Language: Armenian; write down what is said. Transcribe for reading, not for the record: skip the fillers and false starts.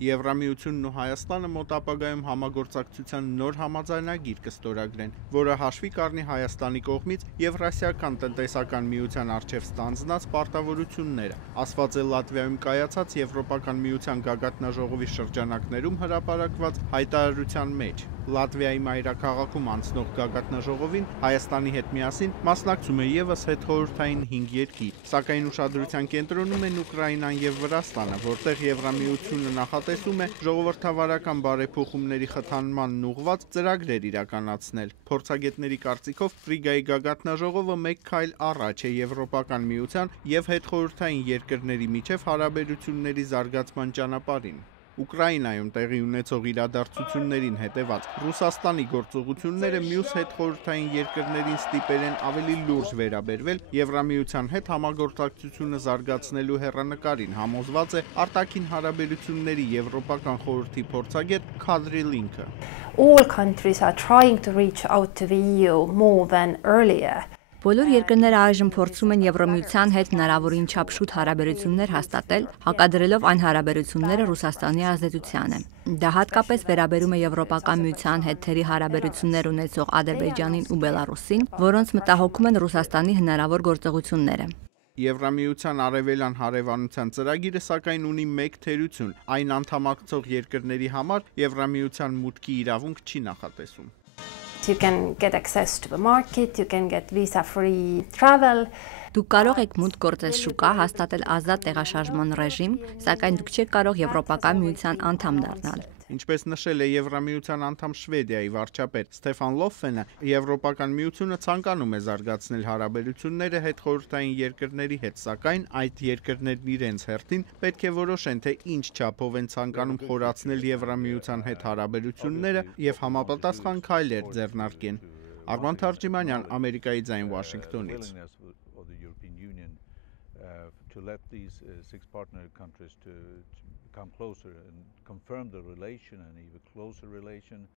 Եվրամիությունն ու Հայաստանը մոտ ապագայում համագործակցության նոր համաձայնագիր կստորագրեն, որը հաշվի կառնի Հայաստանի կողմից Եվրասիական տնտեսական միության առջև ստանձնած պարտավորությունները, ասված է Լատվիայում կայացած Եվրոպական միության գագաթնաժողովի շրջանակներում հրապարակված հայտարարության մեջ։ Լատվիայի մայրաքաղաքում անցնող գագաթնաժողովին Հայաստանի հետ միասին մասնակցում է ևս հետխորհրդային 5 երկիր, սակայն ուշադրության կենտրոնում են Ուկրաինան եւ Վրաստանը, որտեղ Եվրամիությունը նախատեսում է ժողովրդավարական բարեփոխումների խթանմանն ուղղված ծրագրեր իրականացնել։ Փորձագետների կարծիքով Ռիգայի գագաթնաժողովը մեկ քայլ առաջ է Եվրոպական միության եւ հետխորհրդային երկրների միջև հարաբերությունների զարգացման ճանապարհին։ Ուկրաինայում տեղի ունեցող իրադարձություններին հետևած Ռուսաստանի գործողությունները մյուս հետխորհրդային երկրներին ստիպել են ավելի լուրջ վերաբերվել Եվրամիության հետ համագործակցությունը զարգացնելու հեռանկարին, համոզված է արտաքին հարաբերությունների Եվրոպական խորհրդի փորձագետ Քադրի Լինքը։ All countries are trying to reach out to the EU more than earlier. Բոլոր երկրները այժմ փորձում են Եվրամիության հետ հնարավորին չափ շուտ հարաբերություններ հաստատել, հակադրելով այն հարաբերությունները Ռուսաստանի ազդեցությանը։ Դա հատկապես վերաբերում է Եվրոպական միության հետ թերի հարաբերություններ ունեցող Ադրբեջանին ու Բելարուսին, որոնց մտահոգում են Ռուսաստանի հնարավոր գործողությունները։ Եվրամիության արևելյան հարևանության ծրագիրը սակայն ունի մեկ թերություն, այն անդամակցող երկրների համար Եվրամիության մուտքի իրավունք չի նախատեսում։ You can get access to the market, you can get visa-free travel. Դուք կարող եք մուտք գործել շուկա, հաստատել ազատ տեղաշարժման ռեժիմ, սակայն դուք չեք կարող Եվրոպական միության անդամ դառնալ։ Ինչպես նշել է Եվրամիության անդամ Շվեդիայի վարչապետ Ստեֆան Լոֆվենը, Եվրոպական միությունը ցանկանում է զարգացնել հարաբերությունները հետխորհրդային երկրների հետ, սակայն այդ երկրներն իրենց հերթին պետք է որոշեն, թե ինչ չափով են ցանկանում խորացնել Եվրամիության հետ հարաբերությունները եւ համապատասխան քայլեր ձեռնարկեն։ Արման Թարջիմանյան, Ամերիկայի ձայն, Վաշինգտոնից։ To let these six partner countries to come closer and confirm the relation and even closer relation.